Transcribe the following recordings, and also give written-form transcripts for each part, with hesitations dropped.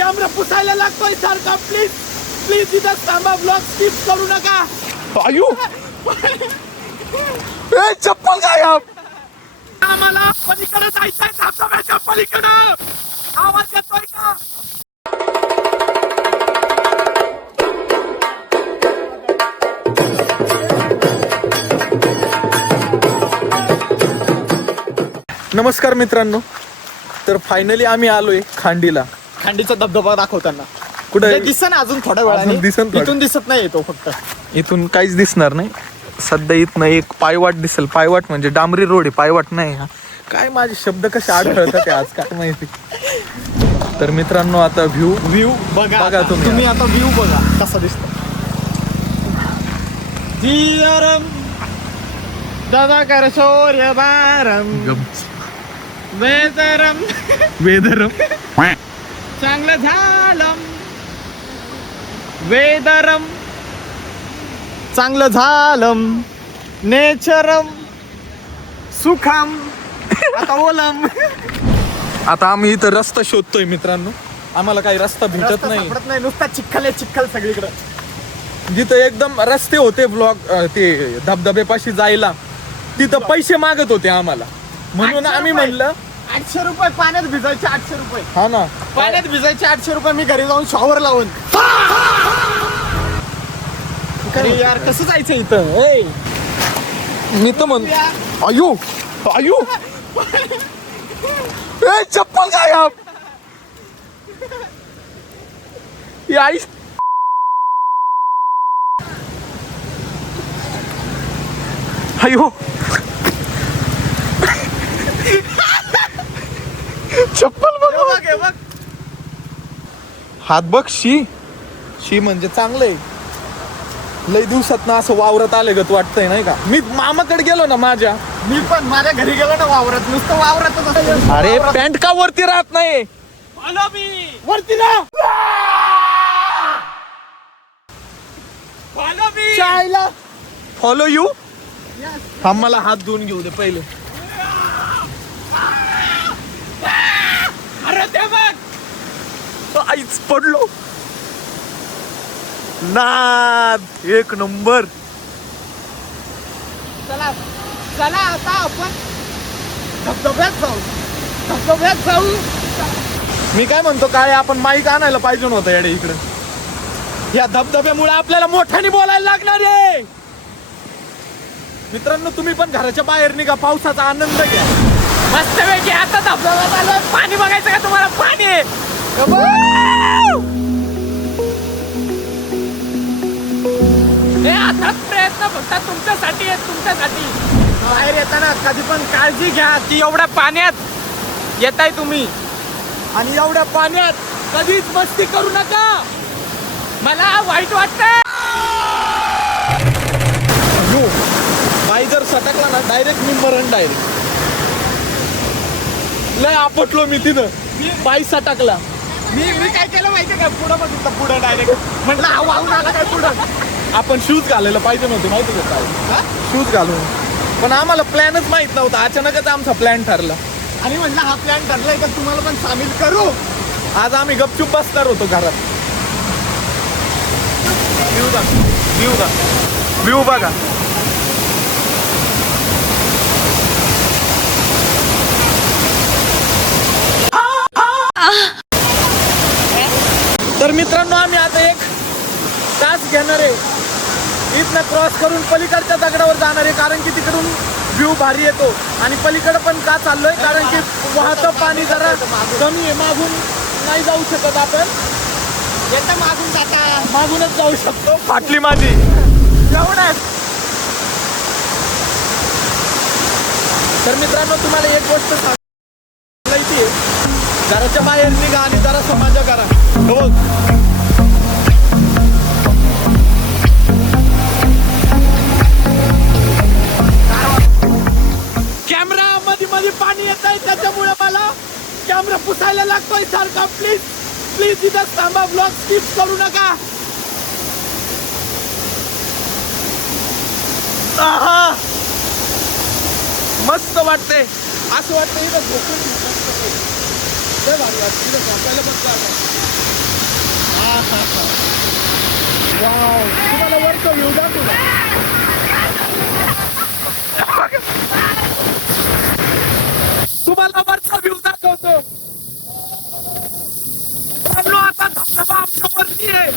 Camera पुसायला लागतोय सारखा. Please please इथं थांबा, ब्लॉग स्किप करू नका. आयु ए चप्पल गायब. आम्हाला पलीकडे जायचंय, धबधब्याच्या पलीकडं. आवाज येतोय का? नमस्कार मित्रांनो, तर फायनली आम्ही आलोय खांडीला. खांडीचा धबधबा दाखवताना कुठे दिसन अजून थोड्या वेळाने इथून दिसत नाही येतो. फक्त इथून काहीच दिसणार नाही सध्या. इथनं एक पायवाट दिसेल. पायवाट म्हणजे डांबरी रोड आहे, पायवाट नाही. हा काय माझे शब्द कसे अडखळतात ते आज काय माहिती. तर मित्रांनो आता व्ह्यू बघा तुम्ही आता व्ह्यू बघा कसा दिसतो. धीरम दादा कर शौर्य बारम वेदरम चांगलं झालं वेदरम चांगलं झालं नेचरम सुखम आता ओलम. आता आम्ही इथं रस्ता शोधतोय मित्रांनो. आम्हाला काही रस्ता भेटत नाही. नुसता चिखल आहे, चिखल सगळीकडे. जिथं एकदम रस्ते होते ते धबधब्यापाशी जायला, तिथं पैसे मागत होते आम्हाला. म्हणून आम्ही म्हणलं 800 रुपये पाण्यात भिजायचे. 800 रुपये हा ना, पाण्यात भिजायचे. 800 रुपये मी घरी जाऊन शॉवर लावून. अरे यार कसं जायचं इथं. मी तर म्हण आयु आयु ए चप्पल गायब. आई अयो चप्पल बघ. हात बघ. शी म्हणजे चांगलंय. लय दिवसात ना असं वावरत आले गत वाटतंय नाही का. मी मामाकडे गेलो ना माझ्या, मी पण माझ्या घरी गेलो ना वावरत, नुसतं वावरतच. अरे पॅन्ट का वरती राहत नाही. वरती ना चायला फॉलो यू. थांब मला हात धुवून घेऊ दे पहिले. अरे ते बघ आईच पडलो. नाद एक नंबर. चला चला आता आपण धबधब्यात जाऊ. मी काय म्हणतो, काय आपण माईक आणायला पाहिजे नव्हतं येडे इकडे. या धबधब्यामुळे आपल्याला मोठ्याने बोलायला लागणार आहे. मित्रांनो तुम्ही पण घराच्या बाहेर निघा, पावसाचा आनंद घ्या. मस्तपैकी आता धबधब्यात आलोय. पाणी बघायचं का तुम्हाला? पाणी हे आता प्रयत्न फक्त तुमच्यासाठी आहे, तुमच्यासाठी. बाहेर येताना कधी पण काळजी घ्या की एवढ्या पाण्यात येताय तुम्ही, आणि एवढ्या पाण्यात कधीच मस्ती करू नका. मला वाईट वाटतंय. बाई जर सटकला ना डायरेक्ट मी मरण. डायरेक्ट लय आपटलो मी तिथं. बाई सटकला. मी काय केलं माहिती का? पुढं बघितलं, पुढं डायरेक्ट म्हटलं हा वाहून आला काय पुढं. आपण शूज घालायला पाहिजे नव्हते माहिती का काय. शूज घालून, पण आम्हाला प्लॅनच माहित नव्हता. अचानकच आमचा प्लॅन ठरला आणि म्हटलं हा प्लॅन ठरलाय तर तुम्हाला पण सामील करू. आज आम्ही गपचूप बसणार होतो घरात. व्ह्यू बघा. तर मित्रांनो आम्ही आता एक तास घेणार आहे. इथनं क्रॉस करून पलीकडच्या दगडावर जाणार आहे, कारण की तिकडून व्ह्यू भारी येतो. आणि पलीकडे पण का चाललोय, कारण की वाहतं पाणी जरा कमी आहे. मागून नाही जाऊ शकत आपण. येतं मागून जाता, मागूनच जाऊ शकतो. फाटली माझी एवढं. तर मित्रांनो तुम्हाला एक गोष्ट सांगायची आहे, घराच्या बाहेर निघा आणि जरा मजा करा. हो कॅमेरा मध्ये पाणी येत आहे, त्याच्यामुळे मला कॅमेरा पुसायला लागतोय सारखा. प्लीज प्लीज इथं थांबा, ब्लॉग स्किप करू नका. मस्त वाटते. असं वाटतं इथं झोपून लय भारी वाटतं. इथं झोपायला पण जागा. मित्रांनो आता धबधबा आमच्या वरती आहे.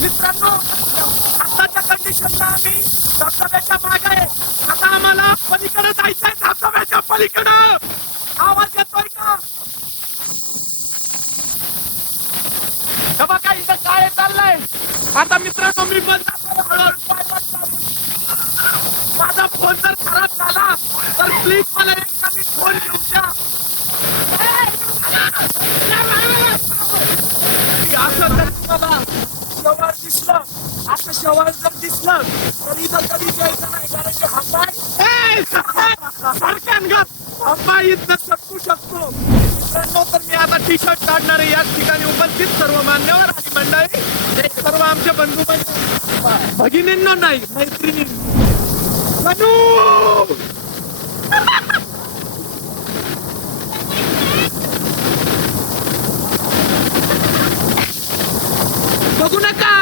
मित्रांनो आताच्या कंडिशनला आम्ही धबधब्याच्या मागे आहे. आता आम्हाला पलीकडे जायचंय, धबधब्याच्या पलीकडं. आवाज येतोय का? हे बघा इथं काय चाललंय. आता मित्रांनो मी पण जातोय हळूहळू पायवाट चालून. माझा फोन जर खराब झाला तर प्लीज मला एक कमी फोन घेऊन द्या. असं जर तुम्हाला शेवाळ दिसलं, असं शेवाळ जर दिसलं तर इथं कधी यायचं नाही, कारण की हंबा इथं सटकू शकतो. मित्रांनो तर मी आता टी शर्ट काढणार आहे. याच ठिकाणी उपस्थित सर्व मान्यवर आणि मंडळी, हे सर्व आमचे बंधू भगिनींना नाही, मैत्रिणींना. बघू नका.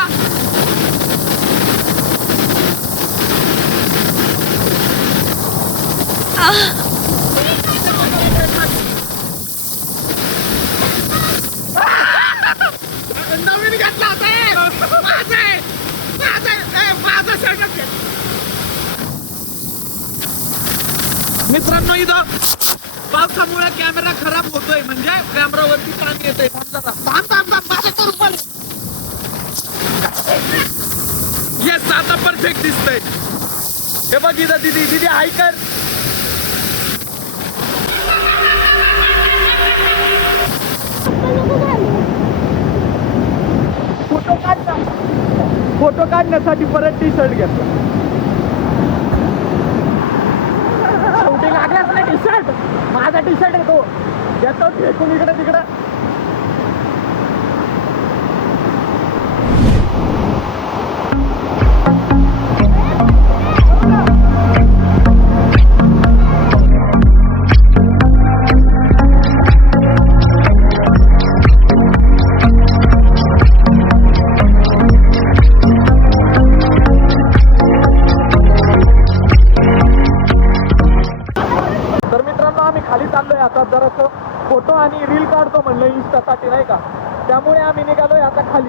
नवीन घेतला माझा शर्ट. मित्रांनो इथं पावसामुळे कॅमेरा खराब होतोय, म्हणजे कॅमेरावरती पाणी येतंय. येस आता परफेक्ट दिसतंय. हे बघ इथं दीदी हाय कर. फोटो काढण्यासाठी परत टी शर्ट घेतला. शेवटी लागलाच नाही टी शर्ट. माझा टी शर्ट येतो घेतो फेकून इकडे तिकडे. खाली चाललोय आता जरासं फोटो आणि रील काढतो म्हणलं इंस्टासाठी, नाही का. त्यामुळे आम्ही निघालोय आता खाली.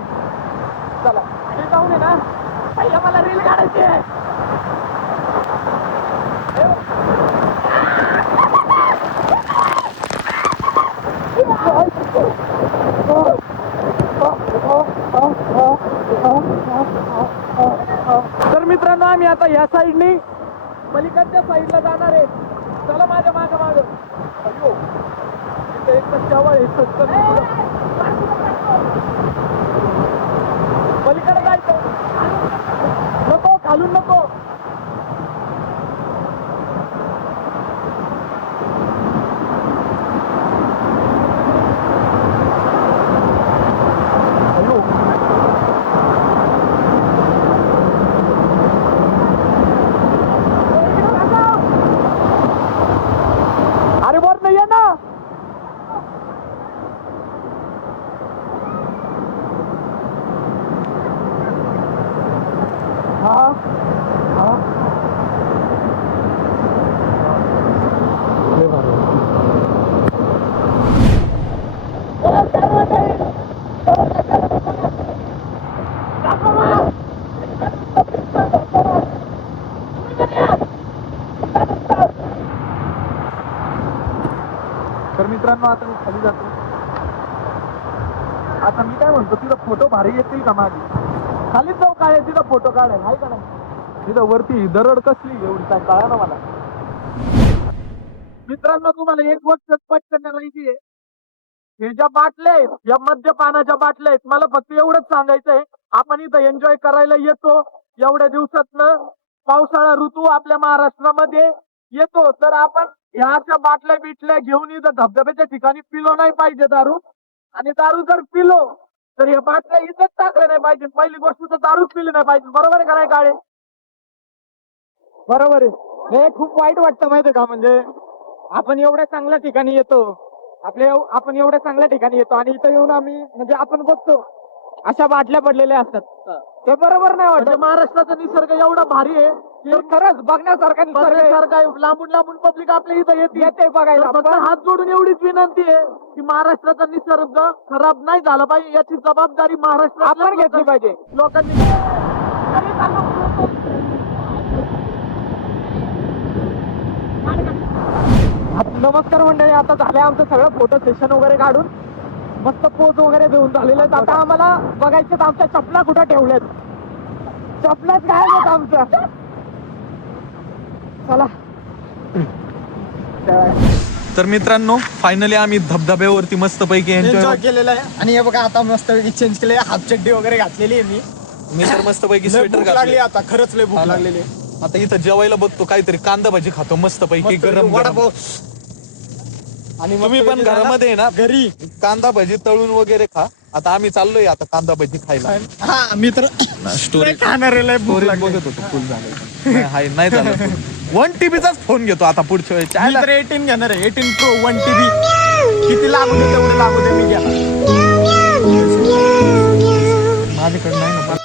चला खाली जाऊन आहे ना, पहिला मला रील काढायची आहे. तर मित्रांनो आम्ही आता या साईडनी पलीकडच्या साईडला जाणार आहे. चला माझ्या मागं मागं. अयो इथे एक शेवाळ आहे. पलीकडे जायचं नको, खालून नको. तर मित्रांनो आता मी खाली जातो. आता मी काय म्हणतो, तिथं फोटो भारी येतील का माझी? खालीच जाऊ काय तिथं फोटो काढाय, आहे का नाही? तिथं वरती दरड कसली एवढी काय कळा ना मला. मित्रांनो तुम्हाला एक गोष्ट स्पष्ट करायची आहे, हे ज्या बाटल्या आहेत, या मद्यपानाच्या बाटल्या आहेत, मला फक्त एवढंच सांगायचंय, आपण इथं एन्जॉय करायला येतो. एवढ्या दिवसातनं पावसाळा ऋतू आपल्या महाराष्ट्रामध्ये येतो, तर आपण ह्याच्या बाटल्या बिटल्या घेऊन इथं धबधब्याच्या ठिकाणी पिलो नाही पाहिजे दारू. आणि दारू जर पिलो तर या बाटल्या इथंच टाकल्या नाही पाहिजे. पहिली गोष्ट तर दारूच पिली नाही पाहिजे. बरोबर आहे का नाही काळे? बरोबर आहे. हे खूप वाईट वाटतं माहितीये का, म्हणजे आपण एवढ्या चांगल्या ठिकाणी येतो, आपण एवढ्या चांगल्या ठिकाणी येतो आणि इथं येऊन आम्ही म्हणजे आपण बघतो अशा बाटल्या पडलेल्या असतात. ते बरोबर नाही वाटत. म्हणजे महाराष्ट्राचा निसर्ग एवढा भारी आहे तर खरंच बघण्यासारखा निसर्ग आहे. बघण्यासारखा आहे. लांबून लांबून पब्लिक आपल्या इथं येते बघायला. फक्त हात जोडून एवढीच विनंती आहे की महाराष्ट्राचा निसर्ग खराब नाही झाला पाहिजे याची जबाबदारी महाराष्ट्र आपण घेतली पाहिजे. लोकांनी. नमस्कार मंडळी, आता झालंय आमचं सगळं फोटो सेशन वगैरे काढून मस्त पोज वगैरे देऊन झालेले आहेत. आता आम्हाला बघायचे आमच्या चपला कुठं ठेवल्यात. चपलाच काय आहेत आमचं. चला. तर मित्रांनो फायनली आम्ही धबधब्यावरती मस्त पैकी एन्जॉय केलेला आहे. आणि हे बघा आता मस्त चेंज केले, हाफ चड्डी वगैरे घातलेली आहे मी. मी तर मस्त पैकी लय स्वेटर भूक लागली घातली. आता, खरंच लय भूक लागलेली आहे. आता इथं जेवायला बघतो काहीतरी कांदा भाजी खातो मस्त पैकी मस्त गरम गरम. वडापाव. आणि तुम्ही पण घरामध्ये आहे ना घरी. कांदा भजी तळून वगैरे खा. आता आम्ही चाललोय आता कांदा भजी खायला. हा मी तर स्टोरी खाणार आहे, लय भूक स्टोरी लागली. बघत होतो फुल झालं नाही झालं 1 TBचाच फोन घेतो आता पुढच्या वेळेस. मी तर 18 घेणार आहे, 18 Pro 1 TB. किती लागू दे तेवढे लागू दे, मी घ्या. माझ्याकडे नाही ना.